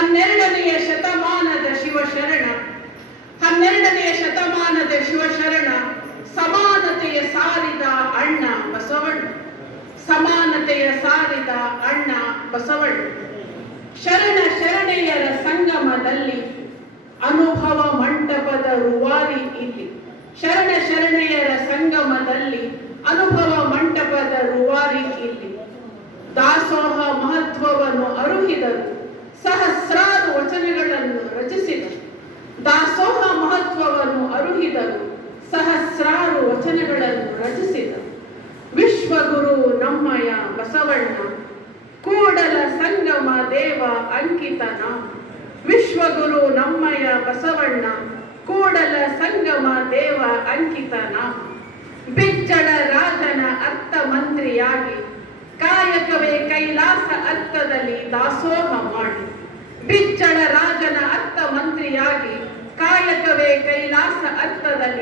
ಹನ್ನೆರಡನೆಯ ಶತಮಾನದ ಶಿವಶರಣ, 12ನೆಯ ಶತಮಾನದ ಶಿವಶರಣ, ಸಮಾನತೆಯ ಸಾರಿದ ಅಣ್ಣ ಬಸವಣ್ಣ, ಸಮಾನತೆಯ ಸಾರಿದ ಅಣ್ಣ ಬಸವಣ್ಣ. ಶರಣ ಶರಣೆಯರ ಸಂಗಮದಲ್ಲಿ ಅನುಭವ ಮಂಟಪದ ರೂವಾರಿ ಇಲ್ಲಿ. ಶರಣ ಶರಣೆಯರ ಸಂಗಮದಲ್ಲಿ ಅನುಭವ ಮಂಟಪದ ರೂವಾರಿ ಇಲ್ಲಿ. ದಾಸೋಹ ಮಹತ್ವವನ್ನು ಅರುಹಿದರು, ಸಹಸ್ರಾರು ವಚನಗಳನ್ನು ರಚಿಸಿದರು. ದಾಸೋಹ ಮಹತ್ವವನ್ನು ಅರುಹಿದರು, ಸಹಸ್ರಾರು ವಚನಗಳನ್ನು ರಚಿಸಿದರು. ವಿಶ್ವಗುರು ನಮ್ಮಯ ಬಸವಣ್ಣ, ಕೂಡಲ ಸಂಗಮ ದೇವ ಅಂಕಿತ ನಾಮ. ವಿಶ್ವಗುರು ನಮ್ಮಯ ಬಸವಣ್ಣ, ಕೂಡಲ ಸಂಗಮ ದೇವ ಅಂಕಿತ ನಾಮ. ಬಿಜ್ಜಳ ರಾಜನ ಅರ್ಥ ಮಂತ್ರಿಯಾಗಿ ಕಾಯಕವೇ ಕೈಲಾಸ ಅರ್ಥದಲ್ಲಿ ದಾಸೋಹ ಮಾಡಿ. ಬಿಜ್ಜಳ ರಾಜನ ಅರ್ಥ ಮಂತ್ರಿಯಾಗಿ ಕಾಯಕವೇ ಕೈಲಾಸ ಅರ್ಥದಲ್ಲಿ